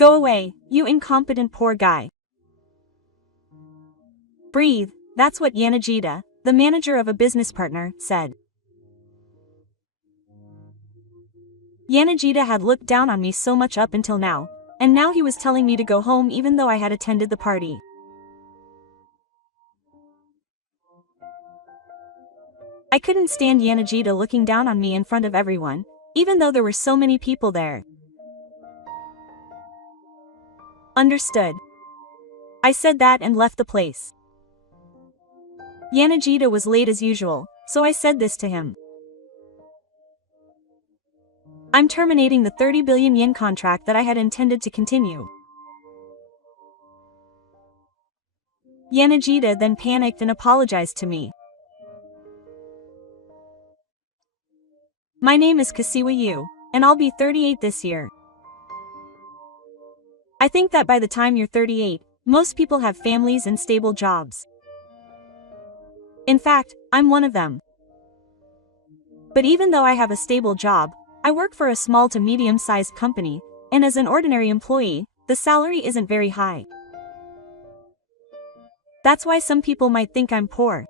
Go away, you incompetent poor guy. Breathe, that's what Yanagita, the manager of a business partner, said. Yanagita had looked down on me so much up until now, and now he was telling me to go home even though I had attended the party. I couldn't stand Yanagita looking down on me in front of everyone, even though there were so many people there. Understood. I said that and left the place. Yanagita was late as usual, so I said this to him. I'm terminating the 30 billion yen contract that I had intended to continue. Yanagita then panicked and apologized to me. My name is Kasiwa Yu, and I'll be 38 this year. I think that by the time you're 38, most people have families and stable jobs. In fact, I'm one of them. But even though I have a stable job, I work for a small to medium-sized company, and as an ordinary employee, the salary isn't very high. That's why some people might think I'm poor.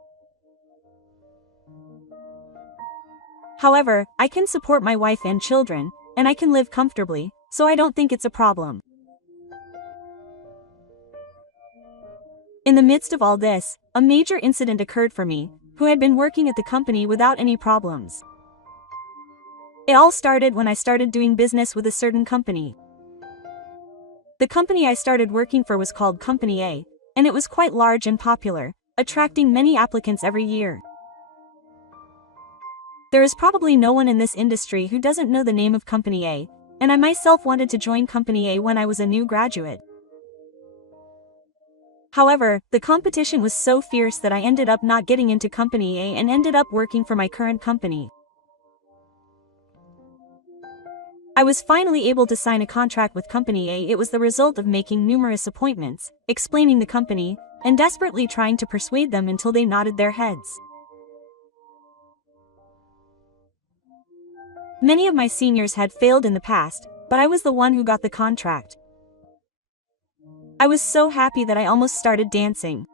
However, I can support my wife and children, and I can live comfortably, so I don't think it's a problem. In the midst of all this, a major incident occurred for me, who had been working at the company without any problems. It all started when I started doing business with a certain company. The company I started working for was called Company A, and it was quite large and popular, attracting many applicants every year. There is probably no one in this industry who doesn't know the name of Company A, and I myself wanted to join Company A when I was a new graduate. However, the competition was so fierce that I ended up not getting into Company A and ended up working for my current company. I was finally able to sign a contract with Company A. It was the result of making numerous appointments, explaining the company, and desperately trying to persuade them until they nodded their heads. Many of my seniors had failed in the past, but I was the one who got the contract. I was so happy that I almost started dancing.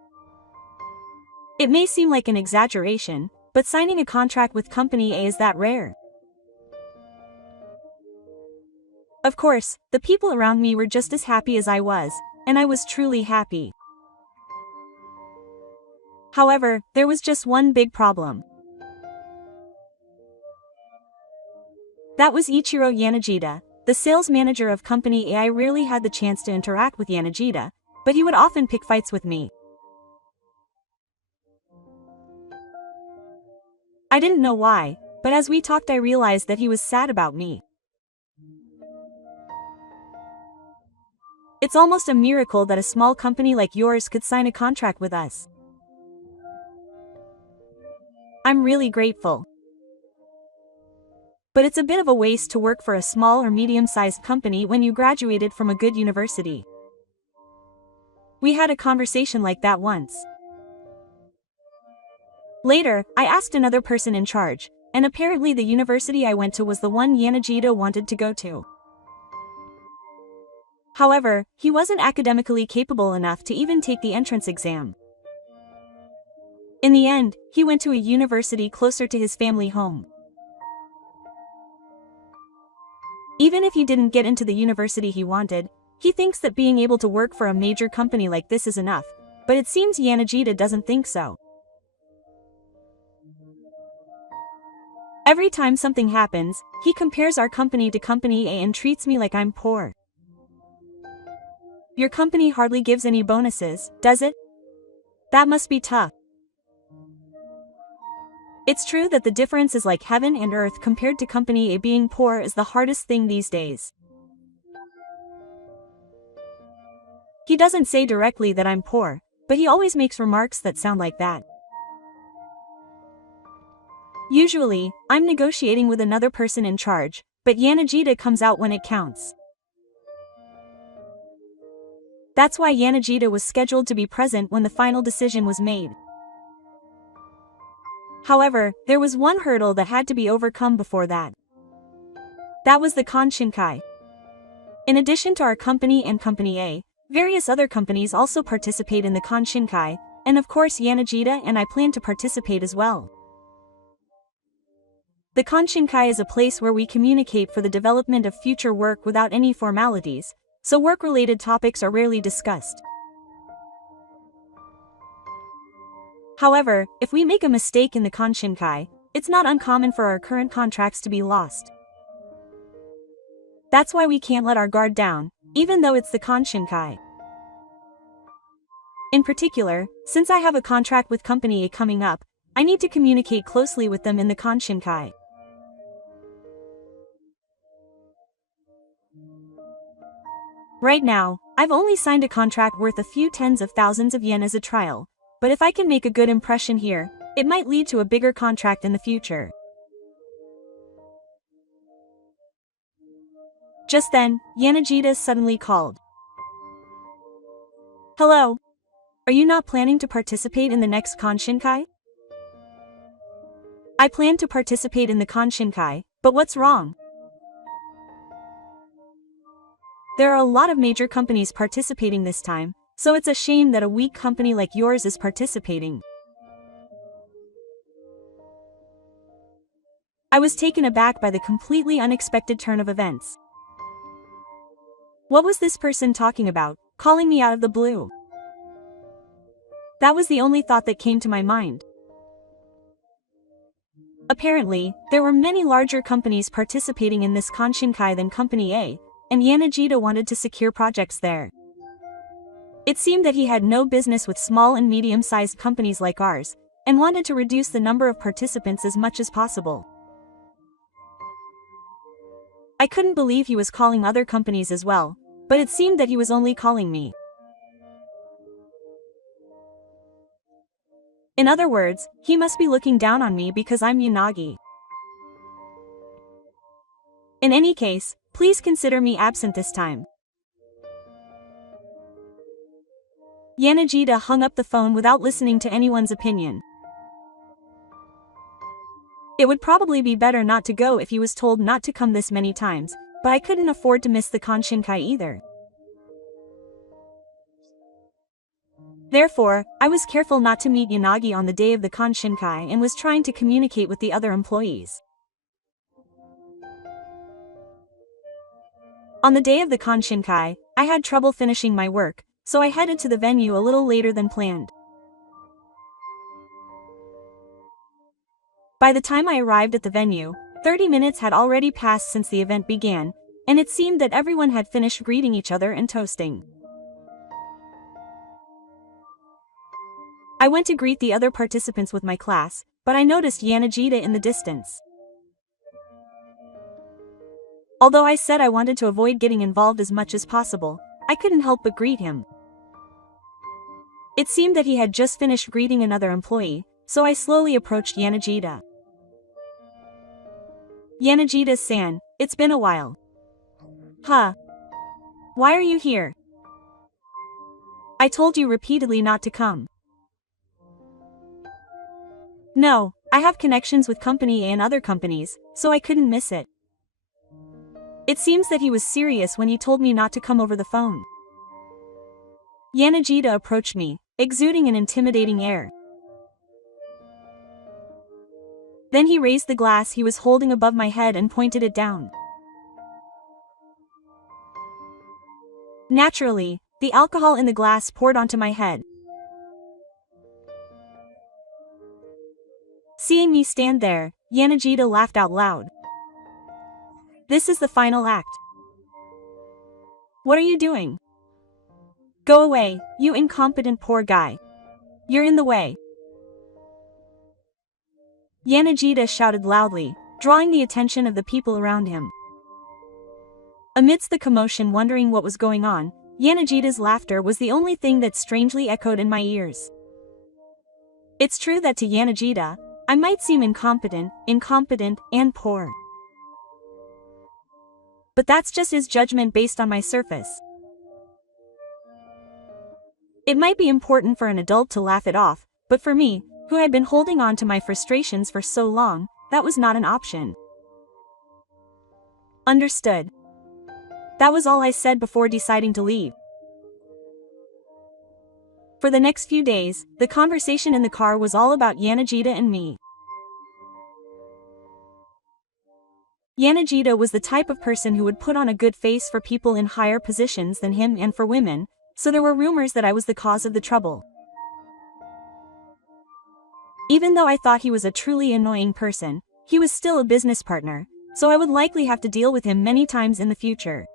It may seem like an exaggeration, but signing a contract with Company A is that rare. Of course, the people around me were just as happy as I was, and I was truly happy. However, there was just one big problem. That was Ichiro Yanagita, the sales manager of Company A. I rarely had the chance to interact with Yanagita, but he would often pick fights with me. I didn't know why, but as we talked I realized that he was sad about me. It's almost a miracle that a small company like yours could sign a contract with us. I'm really grateful. But it's a bit of a waste to work for a small or medium-sized company when you graduated from a good university. We had a conversation like that once. Later, I asked another person in charge, and apparently the university I went to was the one Yanagita wanted to go to. However, he wasn't academically capable enough to even take the entrance exam. In the end, he went to a university closer to his family home. Even if he didn't get into the university he wanted, he thinks that being able to work for a major company like this is enough, but it seems Yanagita doesn't think so. Every time something happens, he compares our company to Company A and treats me like I'm poor. Your company hardly gives any bonuses, does it? That must be tough. It's true that the difference is like heaven and earth compared to Company A. Being poor is the hardest thing these days. He doesn't say directly that I'm poor, but he always makes remarks that sound like that. Usually, I'm negotiating with another person in charge, but Yanagita comes out when it counts. That's why Yanagita was scheduled to be present when the final decision was made. However, there was one hurdle that had to be overcome before that. That was the Konshinkai. In addition to our company and Company A, various other companies also participate in the Konshinkai, and of course Yanagita and I plan to participate as well. The Konshinkai is a place where we communicate for the development of future work without any formalities, so work-related topics are rarely discussed. However, if we make a mistake in the Konshinkai, it's not uncommon for our current contracts to be lost. That's why we can't let our guard down, even though it's the Konshinkai. In particular, since I have a contract with Company A coming up, I need to communicate closely with them in the Konshinkai. Right now, I've only signed a contract worth a few tens of thousands of yen as a trial, but if I can make a good impression here, it might lead to a bigger contract in the future. Just then, Yanagita suddenly called. Hello. Are you not planning to participate in the next Konshinkai? I plan to participate in the Konshinkai, but what's wrong? There are a lot of major companies participating this time, so it's a shame that a weak company like yours is participating. I was taken aback by the completely unexpected turn of events. What was this person talking about, calling me out of the blue? That was the only thought that came to my mind. Apparently, there were many larger companies participating in this Konshinkai than Company A, and Yanagita wanted to secure projects there. It seemed that he had no business with small and medium-sized companies like ours, and wanted to reduce the number of participants as much as possible. I couldn't believe he was calling other companies as well, but it seemed that he was only calling me. In other words, he must be looking down on me because I'm Yanagi. In any case, please consider me absent this time. Yanagita hung up the phone without listening to anyone's opinion. It would probably be better not to go if he was told not to come this many times, but I couldn't afford to miss the Konshinkai either. Therefore, I was careful not to meet Yanagi on the day of the Konshinkai and was trying to communicate with the other employees. On the day of the Konshinkai, I had trouble finishing my work, so I headed to the venue a little later than planned. By the time I arrived at the venue, 30 minutes had already passed since the event began, and it seemed that everyone had finished greeting each other and toasting. I went to greet the other participants with my class, but I noticed Yanagita in the distance. Although I said I wanted to avoid getting involved as much as possible, I couldn't help but greet him. It seemed that he had just finished greeting another employee, so I slowly approached Yanagita. Yanagita-san, it's been a while. Huh? Why are you here? I told you repeatedly not to come. No, I have connections with Company A and other companies, so I couldn't miss it. It seems that he was serious when he told me not to come over the phone. Yanagita approached me, exuding an intimidating air. Then he raised the glass he was holding above my head and pointed it down. Naturally, the alcohol in the glass poured onto my head. Seeing me stand there, Yanagita laughed out loud. This is the final act. What are you doing? Go away, you incompetent poor guy. You're in the way. Yanagita shouted loudly, drawing the attention of the people around him. Amidst the commotion, wondering what was going on, Yanagita's laughter was the only thing that strangely echoed in my ears. It's true that to Yanagita, I might seem incompetent, and poor. But that's just his judgment based on my surface. It might be important for an adult to laugh it off, but for me, who had been holding on to my frustrations for so long, that was not an option. Understood. That was all I said before deciding to leave. For the next few days, the conversation in the car was all about Yanagita and me. Yanagita was the type of person who would put on a good face for people in higher positions than him and for women, so there were rumors that I was the cause of the trouble. Even though I thought he was a truly annoying person, he was still a business partner, so I would likely have to deal with him many times in the future.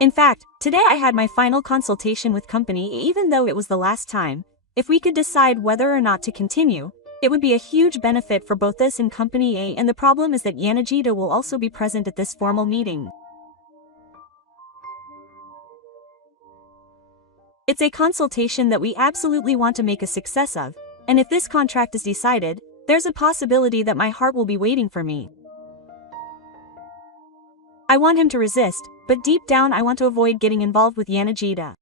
In fact, today I had my final consultation with company. Even though it was the last time, if we could decide whether or not to continue, it would be a huge benefit for both us and Company A, and the problem is that Yanagita will also be present at this formal meeting. It's a consultation that we absolutely want to make a success of, and if this contract is decided, there's a possibility that my heart will be waiting for me. I want him to resist, but deep down I want to avoid getting involved with Yanagita.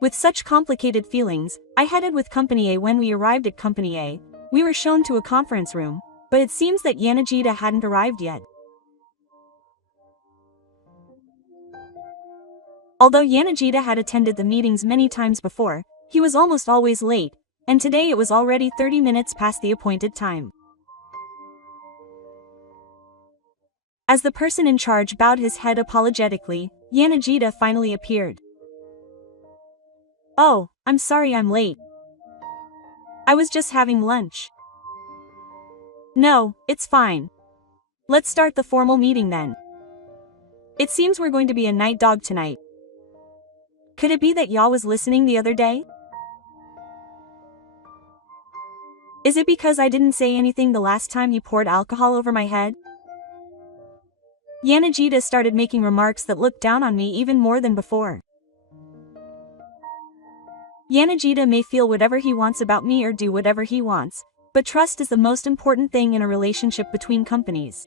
With such complicated feelings, I headed with Company A. When we arrived at Company A, we were shown to a conference room, but it seems that Yanagita hadn't arrived yet. Although Yanagita had attended the meetings many times before, he was almost always late, and today it was already 30 minutes past the appointed time. As the person in charge bowed his head apologetically, Yanagita finally appeared. "Oh, I'm sorry I'm late. I was just having lunch." "No, it's fine. Let's start the formal meeting then. It seems we're going to be a night dog tonight. Could it be that Ya was listening the other day? Is it because I didn't say anything the last time he poured alcohol over my head?" Yanagita started making remarks that looked down on me even more than before. Yanagita may feel whatever he wants about me or do whatever he wants, but trust is the most important thing in a relationship between companies.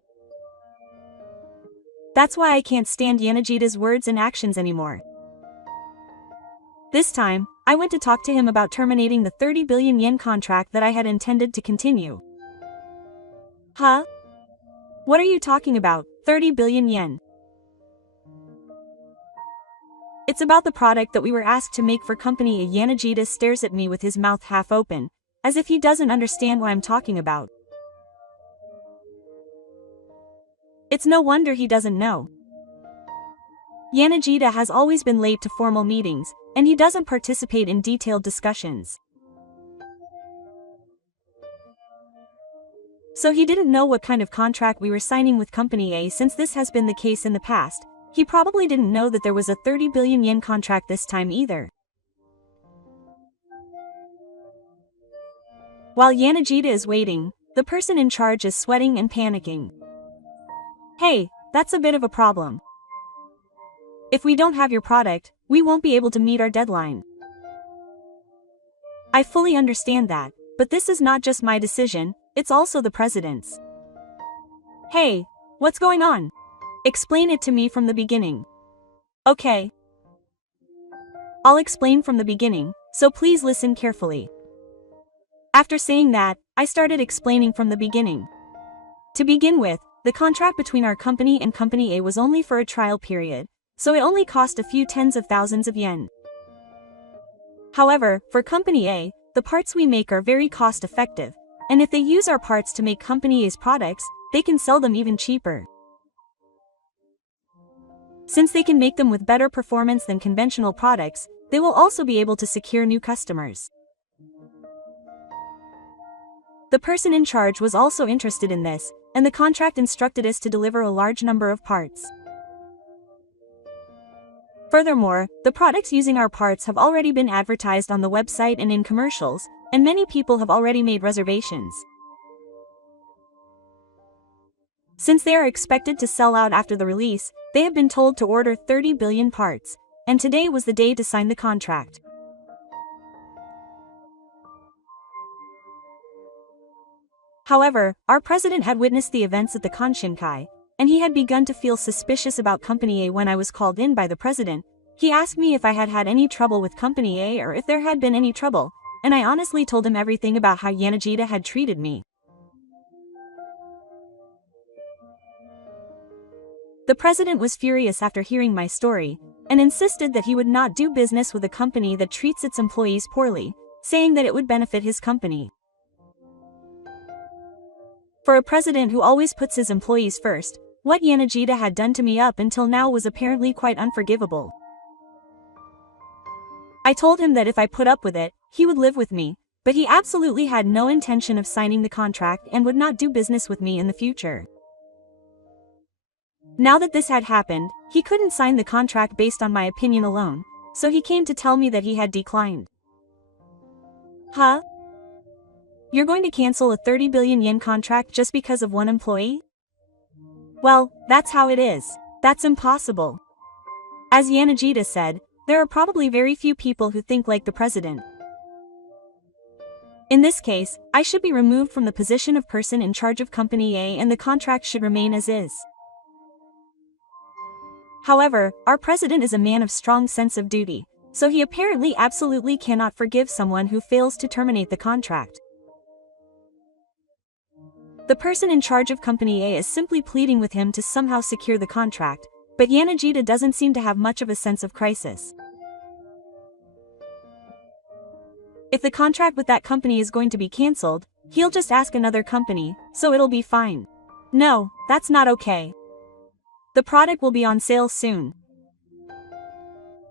That's why I can't stand Yanagita's words and actions anymore. This time, I went to talk to him about terminating the 30 billion yen contract that I had intended to continue. "Huh? What are you talking about, 30 billion yen? It's about the product that we were asked to make for Company A." Yanagita stares at me with his mouth half open, as if he doesn't understand what I'm talking about. It's no wonder he doesn't know. Yanagita has always been late to formal meetings, and he doesn't participate in detailed discussions. So he didn't know what kind of contract we were signing with Company A. Since this has been the case in the past, he probably didn't know that there was a 30 billion yen contract this time either. While Yanagita is waiting, the person in charge is sweating and panicking. "Hey, that's a bit of a problem. If we don't have your product, we won't be able to meet our deadline." I fully understand that, but this is not just my decision, it's also the president's. "Hey, what's going on? Explain it to me from the beginning." "Okay. I'll explain from the beginning, so please listen carefully." After saying that, I started explaining from the beginning. To begin with, the contract between our company and Company A was only for a trial period, so it only cost a few tens of thousands of yen. However, for Company A, the parts we make are very cost-effective, and if they use our parts to make Company A's products, they can sell them even cheaper. Since they can make them with better performance than conventional products, they will also be able to secure new customers. The person in charge was also interested in this, and the contract instructed us to deliver a large number of parts. Furthermore, the products using our parts have already been advertised on the website and in commercials, and many people have already made reservations. Since they are expected to sell out after the release, they have been told to order 30 billion parts, and today was the day to sign the contract. However, our president had witnessed the events at the Konshinkai, and he had begun to feel suspicious about Company A. When I was called in by the president, he asked me if I had had any trouble with Company A or if there had been any trouble, and I honestly told him everything about how Yanagita had treated me. The president was furious after hearing my story, and insisted that he would not do business with a company that treats its employees poorly, saying that it would benefit his company. For a president who always puts his employees first, what Yanagita had done to me up until now was apparently quite unforgivable. I told him that if I put up with it, he would live with me, but he absolutely had no intention of signing the contract and would not do business with me in the future. Now that this had happened, he couldn't sign the contract based on my opinion alone, so he came to tell me that he had declined. Huh? You're going to cancel a 30 billion yen contract just because of one employee? Well, that's how it is. That's impossible. As Yanagita said, there are probably very few people who think like the president. In this case, I should be removed from the position of person in charge of Company A and the contract should remain as is. However, our president is a man of strong sense of duty, so he apparently absolutely cannot forgive someone who fails to terminate the contract. The person in charge of Company A is simply pleading with him to somehow secure the contract, but Yanagita doesn't seem to have much of a sense of crisis. If the contract with that company is going to be cancelled, he'll just ask another company, so it'll be fine. No, that's not okay. The product will be on sale soon.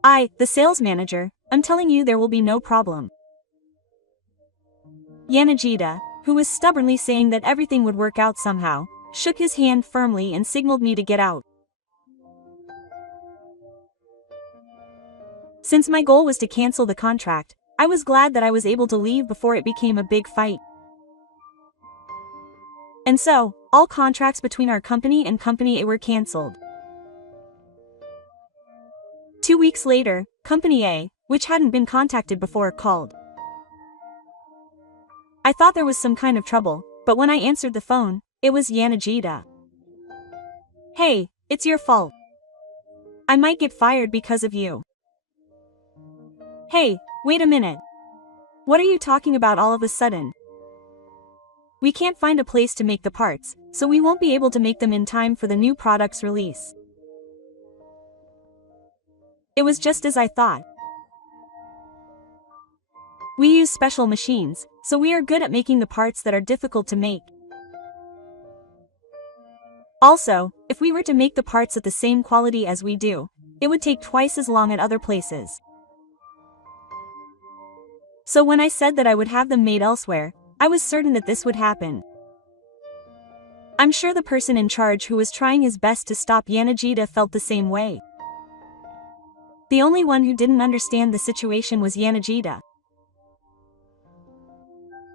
The sales manager, I'm telling you there will be no problem. Yanagita, who was stubbornly saying that everything would work out somehow, shook his hand firmly and signaled me to get out. Since my goal was to cancel the contract, I was glad that I was able to leave before it became a big fight. And so, all contracts between our company and Company A were cancelled. 2 weeks later, Company A, which hadn't been contacted before, called. I thought there was some kind of trouble, but when I answered the phone, it was Yanagita. Hey, it's your fault. I might get fired because of you. Hey, wait a minute. What are you talking about all of a sudden? We can't find a place to make the parts, so we won't be able to make them in time for the new product's release. It was just as I thought. We use special machines, so we are good at making the parts that are difficult to make. Also, if we were to make the parts at the same quality as we do, it would take twice as long at other places. So when I said that I would have them made elsewhere, I was certain that this would happen. I'm sure the person in charge who was trying his best to stop Yanagita felt the same way. The only one who didn't understand the situation was Yanagita.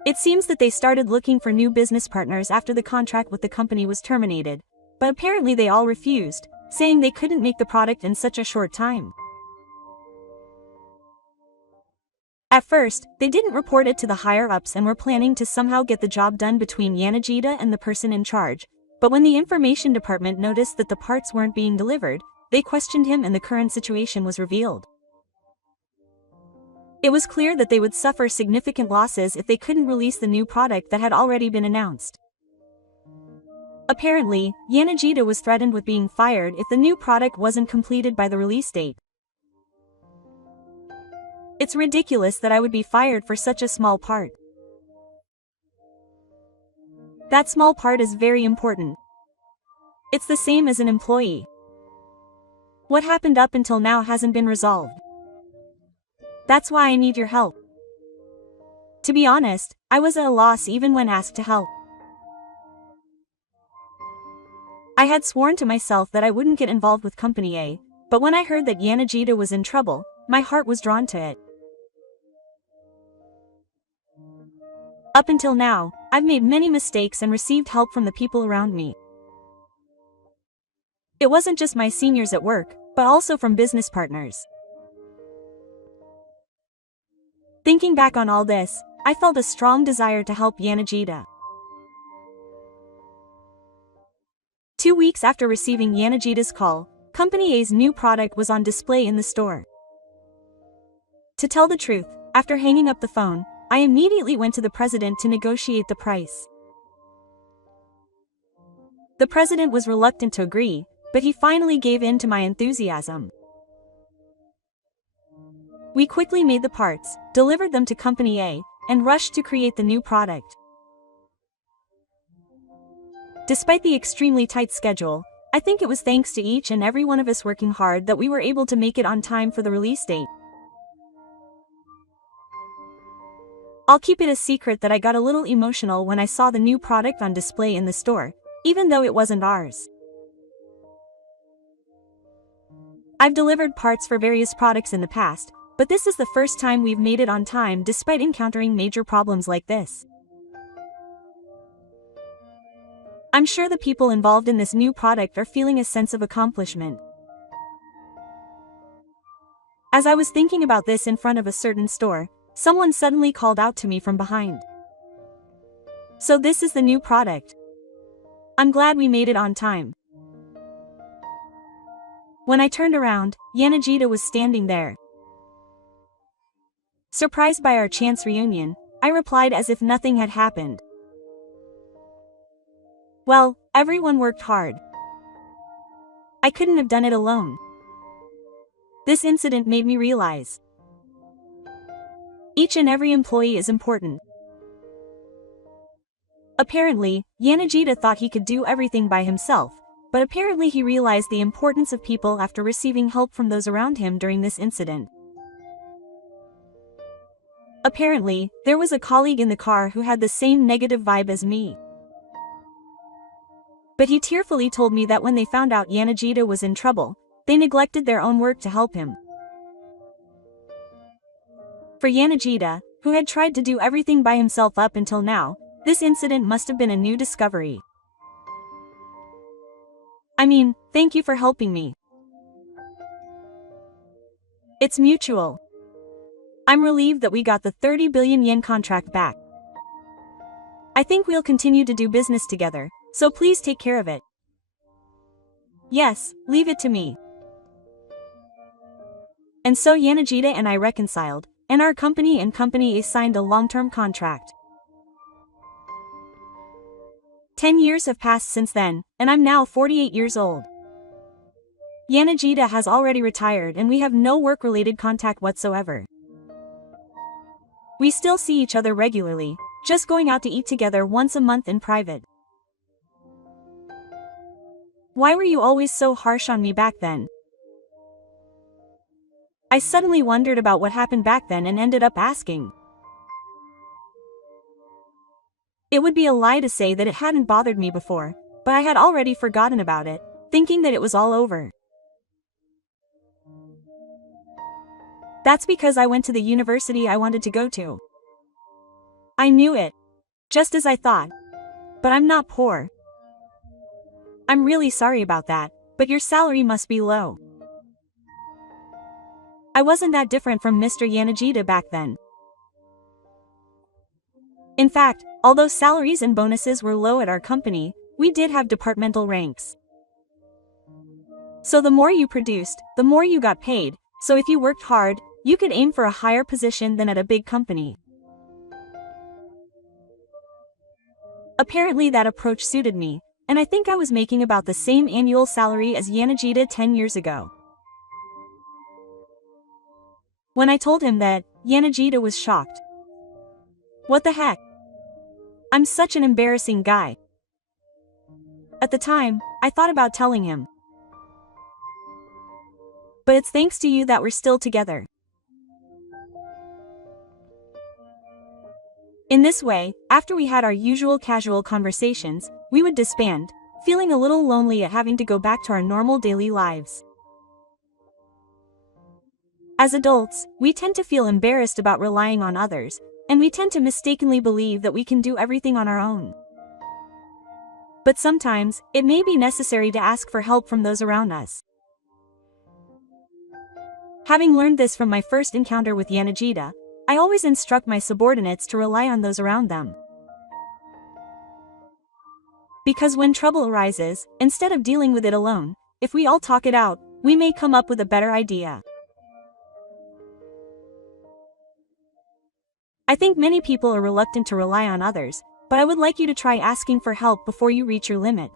It seems that they started looking for new business partners after the contract with the company was terminated, but apparently they all refused, saying they couldn't make the product in such a short time. At first, they didn't report it to the higher-ups and were planning to somehow get the job done between Yanagita and the person in charge, but when the information department noticed that the parts weren't being delivered, they questioned him and the current situation was revealed. It was clear that they would suffer significant losses if they couldn't release the new product that had already been announced. Apparently, Yanagita was threatened with being fired if the new product wasn't completed by the release date. It's ridiculous that I would be fired for such a small part. That small part is very important. It's the same as an employee. What happened up until now hasn't been resolved. That's why I need your help. To be honest, I was at a loss even when asked to help. I had sworn to myself that I wouldn't get involved with Company A, but when I heard that Yanagita was in trouble, my heart was drawn to it. Up until now, I've made many mistakes and received help from the people around me. It wasn't just my seniors at work, but also from business partners. Thinking back on all this, I felt a strong desire to help Yanagita. 2 weeks after receiving Yanagita's call, Company A's new product was on display in the store. To tell the truth, after hanging up the phone, I immediately went to the president to negotiate the price. The president was reluctant to agree, but he finally gave in to my enthusiasm. We quickly made the parts, delivered them to Company A, and rushed to create the new product. Despite the extremely tight schedule, I think it was thanks to each and every one of us working hard that we were able to make it on time for the release date. I'll keep it a secret that I got a little emotional when I saw the new product on display in the store, even though it wasn't ours. I've delivered parts for various products in the past, but this is the first time we've made it on time despite encountering major problems like this. I'm sure the people involved in this new product are feeling a sense of accomplishment. As I was thinking about this in front of a certain store, someone suddenly called out to me from behind. So this is the new product. I'm glad we made it on time. When I turned around, Yanagita was standing there. Surprised by our chance reunion, I replied as if nothing had happened. Well, everyone worked hard. I couldn't have done it alone. This incident made me realize each and every employee is important. Apparently, Yanagita thought he could do everything by himself, but apparently he realized the importance of people after receiving help from those around him during this incident. Apparently, there was a colleague in the car who had the same negative vibe as me. But he tearfully told me that when they found out Yanagita was in trouble, they neglected their own work to help him. For Yanagita, who had tried to do everything by himself up until now, this incident must have been a new discovery. I mean, thank you for helping me. It's mutual. I'm relieved that we got the 30 billion yen contract back. I think we'll continue to do business together, so please take care of it. Yes, leave it to me. And so Yanagita and I reconciled, and our company and Company A signed a long-term contract. 10 years have passed since then, and I'm now 48 years old. Yanagita has already retired and we have no work-related contact whatsoever. We still see each other regularly, just going out to eat together once a month in private. Why were you always so harsh on me back then? I suddenly wondered about what happened back then and ended up asking. It would be a lie to say that it hadn't bothered me before, but I had already forgotten about it, thinking that it was all over. That's because I went to the university I wanted to go to. I knew it. Just as I thought. But I'm not poor. I'm really sorry about that, but your salary must be low. I wasn't that different from Mr. Yanagita back then. In fact, although salaries and bonuses were low at our company, we did have departmental ranks. So the more you produced, the more you got paid, so if you worked hard, you could aim for a higher position than at a big company. Apparently that approach suited me, and I think I was making about the same annual salary as Yanagita 10 years ago. When I told him that, Yanagita was shocked. What the heck? I'm such an embarrassing guy. At the time, I thought about telling him. But it's thanks to you that we're still together. In this way, after we had our usual casual conversations, we would disband, feeling a little lonely at having to go back to our normal daily lives. As adults, we tend to feel embarrassed about relying on others, and we tend to mistakenly believe that we can do everything on our own. But sometimes, it may be necessary to ask for help from those around us. Having learned this from my first encounter with Yanagita, I always instruct my subordinates to rely on those around them. Because when trouble arises, instead of dealing with it alone, if we all talk it out, we may come up with a better idea. I think many people are reluctant to rely on others, but I would like you to try asking for help before you reach your limit.